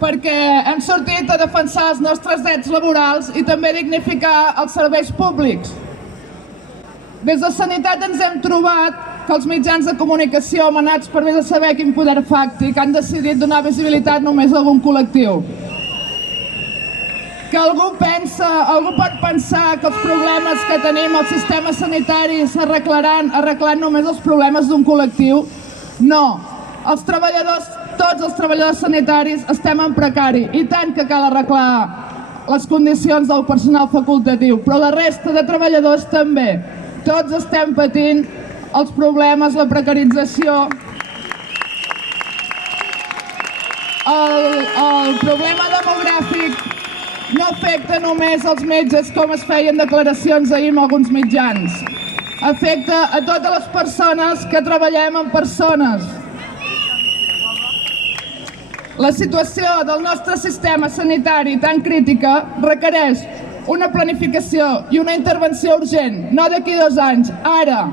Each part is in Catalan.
perquè hem sortit a defensar els nostres drets laborals i també dignificar els serveis públics. Des de Sanitat ens hem trobat que els mitjans de comunicació manats per vés a saber quin poder fàctic han decidit donar visibilitat només a algun col·lectiu. Que algú pot pensar que els problemes que tenim al sistema sanitari s'arreglaran arreglant només els problemes d'un col·lectiu. No, tots els treballadors sanitaris estem en precari i tant que cal arreglar les condicions del personal facultatiu, però la resta de treballadors també. Tots estem patint els problemes, la precarització, el problema demogràfic no afecta només els metges, com es feien declaracions ahir en alguns mitjans. Afecta a totes les persones que treballem amb persones. La situació del nostre sistema sanitari tan crítica requereix una planificació i una intervenció urgent, no d'aquí 2 anys, ara.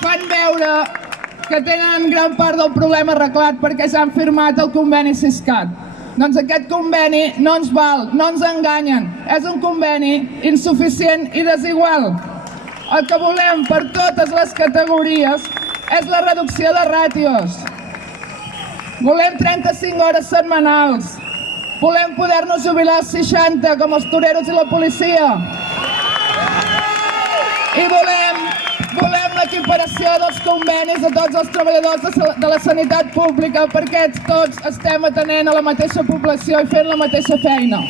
Fan veure que tenen gran part del problema arreglat perquè ja han firmat el conveni Siscat. Doncs aquest conveni no ens val, no ens enganyen. És un conveni insuficient i desigual. El que volem per totes les categories és la reducció de ràtios. Volem 35 hores setmanals. Volem poder-nos jubilar als 60 com els toreros i la policia. I volem l'equiparació dels convenis de tots els treballadors de la sanitat pública perquè tots estem atenent a la mateixa població i fent la mateixa feina.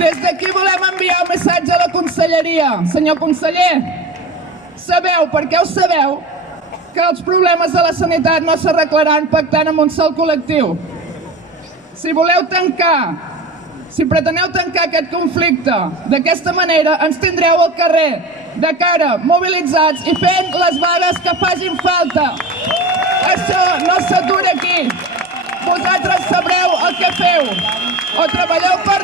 Des d'aquí volem enviar un missatge a la conselleria. Senyor conseller, sabeu, perquè ho sabeu, que els problemes de la sanitat no s'arreglaran pactant amb un sol col·lectiu. Si preteneu tancar aquest conflicte d'aquesta manera, ens tindreu al carrer, de cara, mobilitzats i fent les vagues que facin falta. Això no s'atura aquí. Vosaltres sabreu el que feu. O treballeu per